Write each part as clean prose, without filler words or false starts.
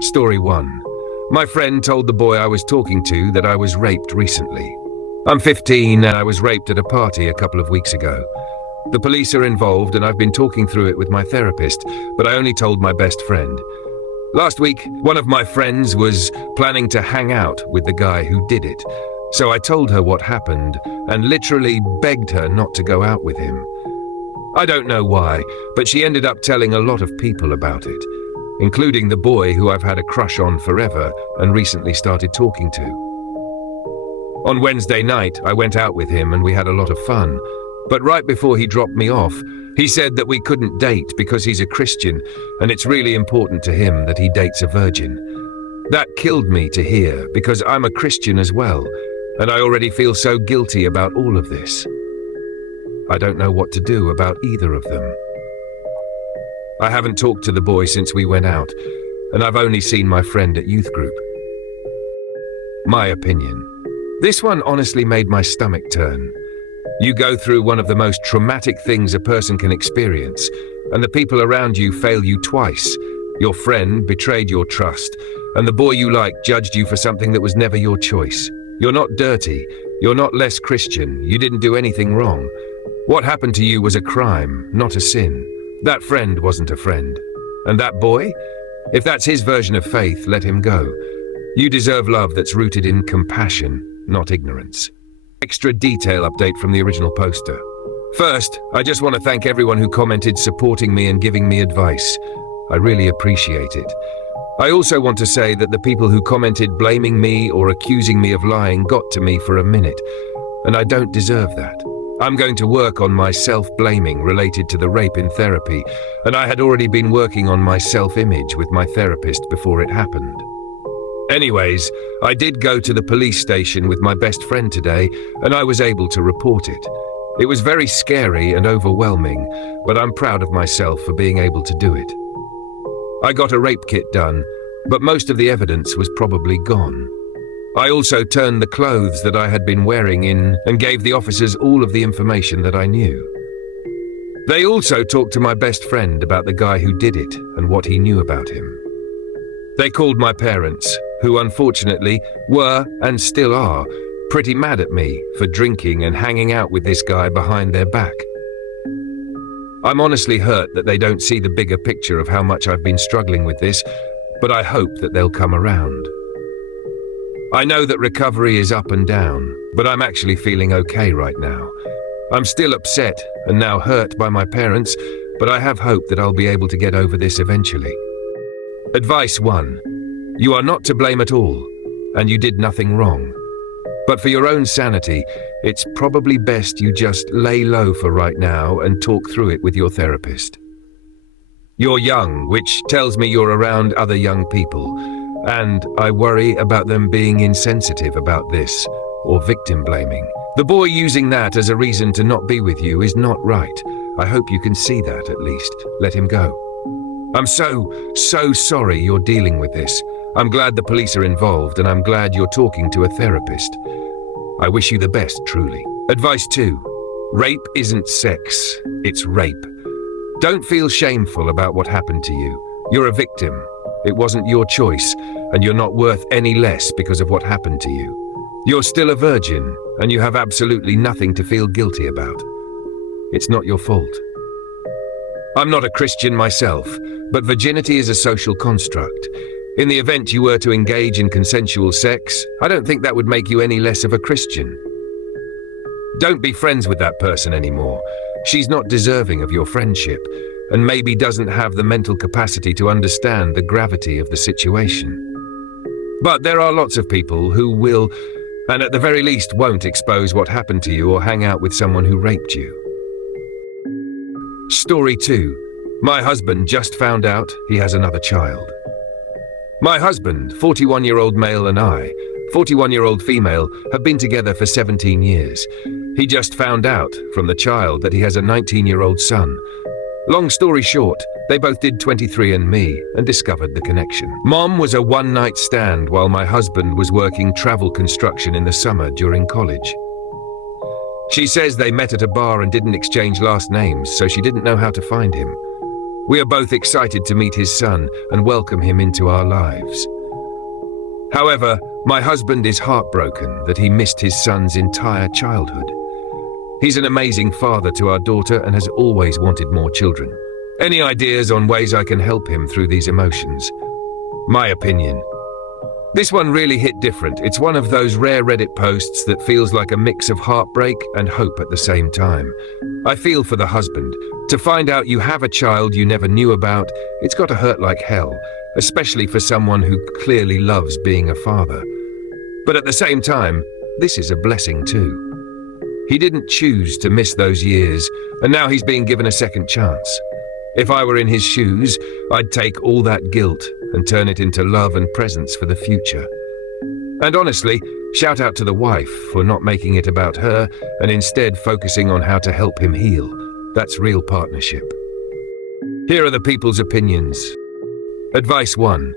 Story 1. My friend told the boy I was talking to that I was raped recently. I'm 15 and I was raped at a party a couple of weeks ago. The police are involved and I've been talking through it with my therapist, but I only told my best friend. Last week, one of my friends was planning to hang out with the guy who did it, so I told her what happened and literally begged her not to go out with him. I don't know why, but she ended up telling a lot of people about it, including the boy who I've had a crush on forever and recently started talking to. On Wednesday night, I went out with him and we had a lot of fun, but right before he dropped me off, he said that we couldn't date because he's a Christian and it's really important to him that he dates a virgin. That killed me to hear because I'm a Christian as well, and I already feel so guilty about all of this. I don't know what to do about either of them. I haven't talked to the boy since we went out, and I've only seen my friend at youth group. My opinion. This one honestly made my stomach turn. You go through one of the most traumatic things a person can experience, and the people around you fail you twice. Your friend betrayed your trust, and the boy you liked judged you for something that was never your choice. You're not dirty. You're not less Christian. You didn't do anything wrong. What happened to you was a crime, not a sin. That friend wasn't a friend. And that boy? If that's his version of faith, let him go. You deserve love that's rooted in compassion, not ignorance. Extra detail update from the original poster. First, I just want to thank everyone who commented supporting me and giving me advice. I really appreciate it. I also want to say that the people who commented blaming me or accusing me of lying got to me for a minute, and I don't deserve that. I'm going to work on my self-blaming related to the rape in therapy, and I had already been working on my self-image with my therapist before it happened. Anyways, I did go to the police station with my best friend today, and I was able to report it. It was very scary and overwhelming, but I'm proud of myself for being able to do it. I got a rape kit done, but most of the evidence was probably gone. I also turned the clothes that I had been wearing in and gave the officers all of the information that I knew. They also talked to my best friend about the guy who did it and what he knew about him. They called my parents, who unfortunately were and still are pretty mad at me for drinking and hanging out with this guy behind their back. I'm honestly hurt that they don't see the bigger picture of how much I've been struggling with this, but I hope that they'll come around. I know that recovery is up and down, but I'm actually feeling okay right now. I'm still upset and now hurt by my parents, but I have hope that I'll be able to get over this eventually. Advice 1. You are not to blame at all, and you did nothing wrong. But for your own sanity, it's probably best you just lay low for right now and talk through it with your therapist. You're young, which tells me you're around other young people, and I worry about them being insensitive about this, or victim blaming. The boy using that as a reason to not be with you is not right. I hope you can see that at least. Let him go. I'm so sorry you're dealing with this. I'm glad the police are involved, and I'm glad you're talking to a therapist. I wish you the best, truly. Advice 2. Rape isn't sex, it's rape. Don't feel shameful about what happened to you. You're a victim. It wasn't your choice, and you're not worth any less because of what happened to you. You're still a virgin, and you have absolutely nothing to feel guilty about. It's not your fault. I'm not a Christian myself, but virginity is a social construct. In the event you were to engage in consensual sex, I don't think that would make you any less of a Christian. Don't be friends with that person anymore. She's not deserving of your friendship, and maybe doesn't have the mental capacity to understand the gravity of the situation. But there are lots of people who will, and at the very least won't expose what happened to you or hang out with someone who raped you. Story 2. My husband just found out he has another child. My husband, 41-year-old male, and I, 41-year-old female, have been together for 17 years. He just found out from the child that he has a 19-year-old son. Long story short, they both did 23andMe and discovered the connection. Mom was a one-night stand while my husband was working travel construction in the summer during college. She says they met at a bar and didn't exchange last names, so she didn't know how to find him. We are both excited to meet his son and welcome him into our lives. However, my husband is heartbroken that he missed his son's entire childhood. He's an amazing father to our daughter and has always wanted more children. Any ideas on ways I can help him through these emotions? My opinion. This one really hit different. It's one of those rare Reddit posts that feels like a mix of heartbreak and hope at the same time. I feel for the husband. To find out you have a child you never knew about, it's got to hurt like hell, especially for someone who clearly loves being a father. But at the same time, this is a blessing too. He didn't choose to miss those years, and now he's being given a second chance. If I were in his shoes, I'd take all that guilt and turn it into love and presence for the future. And honestly, shout out to the wife for not making it about her and instead focusing on how to help him heal. That's real partnership. Here are the people's opinions. Advice 1.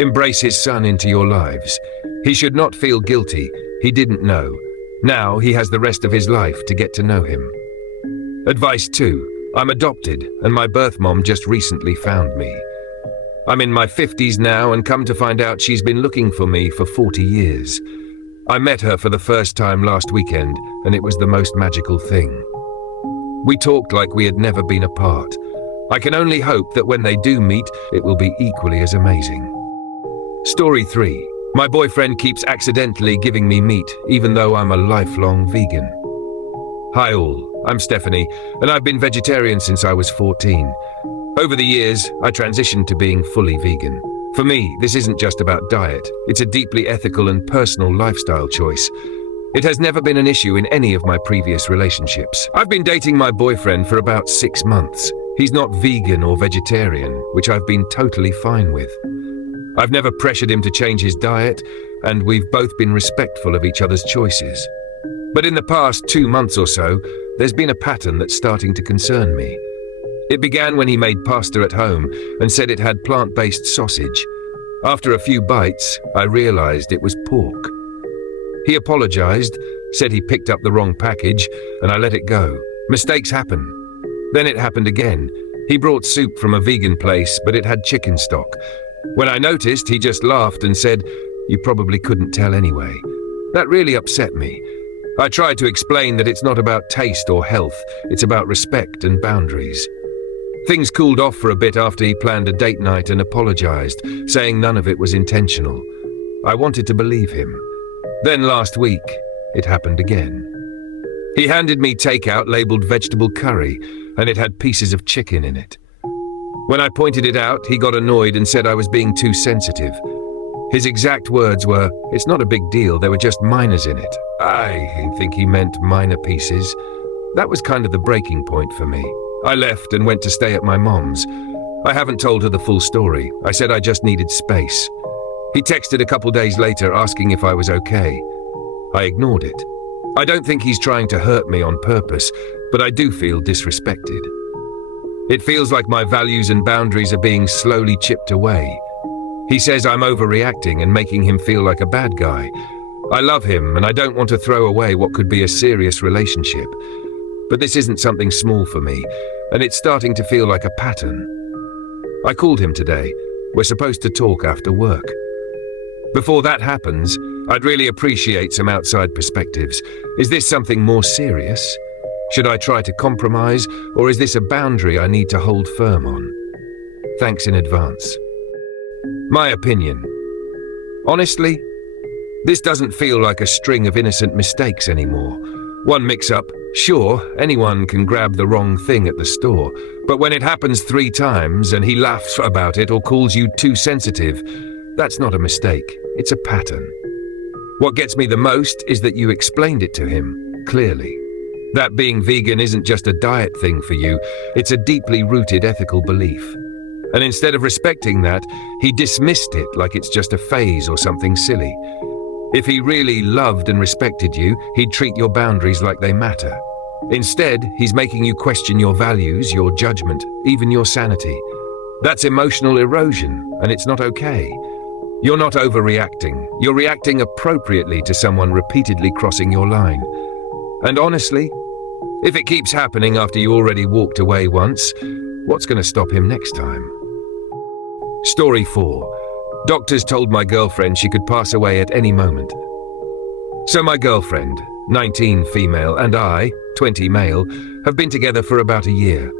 Embrace his son into your lives. He should not feel guilty. He didn't know. Now he has the rest of his life to get to know him. Advice 2. I'm adopted, and my birth mom just recently found me. I'm in my 50s now, and come to find out she's been looking for me for 40 years. I met her for the first time last weekend, and it was the most magical thing. We talked like we had never been apart. I can only hope that when they do meet, it will be equally as amazing. Story 3. My boyfriend keeps accidentally giving me meat, even though I'm a lifelong vegan. Hi all. I'm Stephanie, and I've been vegetarian since I was 14. Over the years, I transitioned to being fully vegan. For me, this isn't just about diet. It's a deeply ethical and personal lifestyle choice. It has never been an issue in any of my previous relationships. I've been dating my boyfriend for about 6 months. He's not vegan or vegetarian, which I've been totally fine with. I've never pressured him to change his diet, and we've both been respectful of each other's choices. But in the past 2 months or so, there's been a pattern that's starting to concern me. It began when he made pasta at home and said it had plant-based sausage. After a few bites, I realized it was pork. He apologized, said he picked up the wrong package, and I let it go. Mistakes happen. Then it happened again. He brought soup from a vegan place, but it had chicken stock. When I noticed, he just laughed and said, "You probably couldn't tell anyway." That really upset me. I tried to explain that it's not about taste or health, it's about respect and boundaries. Things cooled off for a bit after he planned a date night and apologized, saying none of it was intentional. I wanted to believe him. Then last week, it happened again. He handed me takeout labeled vegetable curry, and it had pieces of chicken in it. When I pointed it out, he got annoyed and said I was being too sensitive. His exact words were, "It's not a big deal, there were just minors in it." I think he meant minor pieces. That was kind of the breaking point for me. I left and went to stay at my mom's. I haven't told her the full story. I said I just needed space. He texted a couple days later asking if I was okay. I ignored it. I don't think he's trying to hurt me on purpose, but I do feel disrespected. It feels like my values and boundaries are being slowly chipped away. He says I'm overreacting and making him feel like a bad guy. I love him and I don't want to throw away what could be a serious relationship. But this isn't something small for me, and it's starting to feel like a pattern. I called him today. We're supposed to talk after work. Before that happens, I'd really appreciate some outside perspectives. Is this something more serious? Should I try to compromise, or is this a boundary I need to hold firm on? Thanks in advance. My opinion. Honestly, this doesn't feel like a string of innocent mistakes anymore. One mix-up, sure, anyone can grab the wrong thing at the store, but when it happens 3 times and he laughs about it or calls you too sensitive, that's not a mistake, it's a pattern. What gets me the most is that you explained it to him, clearly. That being vegan isn't just a diet thing for you, it's a deeply rooted ethical belief. And instead of respecting that, he dismissed it like it's just a phase or something silly. If he really loved and respected you, he'd treat your boundaries like they matter. Instead, he's making you question your values, your judgment, even your sanity. That's emotional erosion, and it's not okay. You're not overreacting. You're reacting appropriately to someone repeatedly crossing your line. And honestly, if it keeps happening after you already walked away once, What's going to stop him next time? Story 4. Doctors told my girlfriend she could pass away at any moment. So my girlfriend, 19 female, and I, 20 male, have been together for about a year.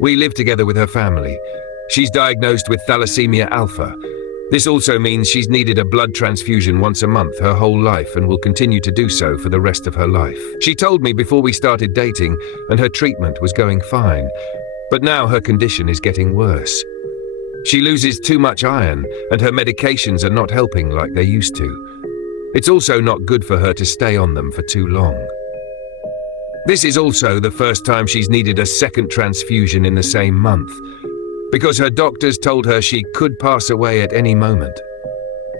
We live together with her family. She's diagnosed with thalassemia alpha. This also means she's needed a blood transfusion once a month her whole life and will continue to do so for the rest of her life. She told me before we started dating, and her treatment was going fine, but now her condition is getting worse. She loses too much iron, and her medications are not helping like they used to. It's also not good for her to stay on them for too long. This is also the first time she's needed a second transfusion in the same month, because her doctors told her she could pass away at any moment.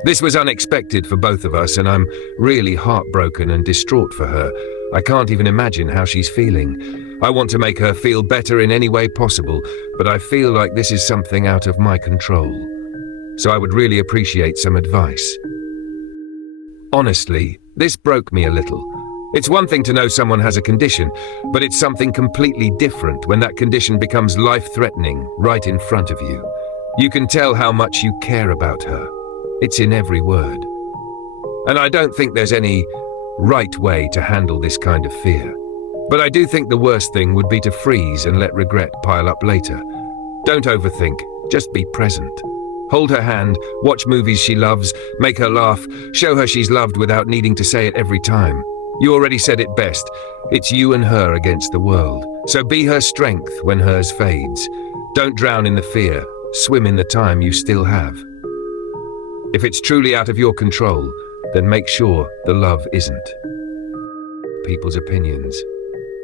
This was unexpected for both of us, and I'm really heartbroken and distraught for her. I can't even imagine how she's feeling. I want to make her feel better in any way possible, but I feel like this is something out of my control. So I would really appreciate some advice. Honestly, this broke me a little. It's one thing to know someone has a condition, but it's something completely different when that condition becomes life-threatening right in front of you. You can tell how much you care about her. It's in every word. And I don't think there's any right way to handle this kind of fear. But I do think the worst thing would be to freeze and let regret pile up later. Don't overthink, just be present. Hold her hand, watch movies she loves, make her laugh, show her she's loved without needing to say it every time. You already said it best. It's you and her against the world. So be her strength when hers fades. Don't drown in the fear. Swim in the time you still have. If it's truly out of your control, then make sure the love isn't. People's opinions.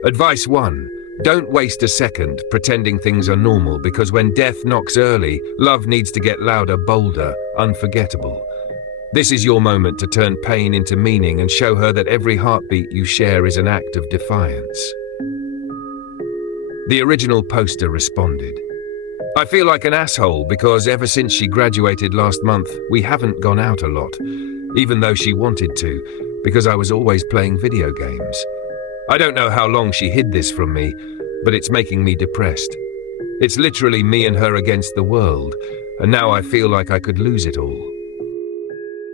Advice 1. Don't waste a second pretending things are normal, because when death knocks early, love needs to get louder, bolder, unforgettable. This is your moment to turn pain into meaning and show her that every heartbeat you share is an act of defiance. The original poster responded, I feel like an asshole because ever since she graduated last month, we haven't gone out a lot, even though she wanted to, because I was always playing video games. I don't know how long she hid this from me, but it's making me depressed. It's literally me and her against the world, and now I feel like I could lose it all.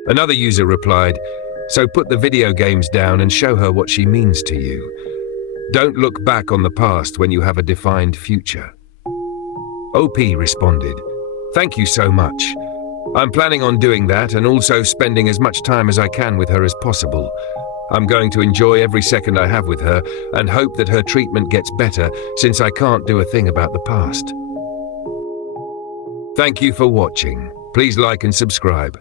Another user replied, so put the video games down and show her what she means to you. Don't look back on the past when you have a defined future. OP responded, thank you so much. I'm planning on doing that and also spending as much time as I can with her as possible. I'm going to enjoy every second I have with her and hope that her treatment gets better, since I can't do a thing about the past. Thank you for watching. Please like and subscribe.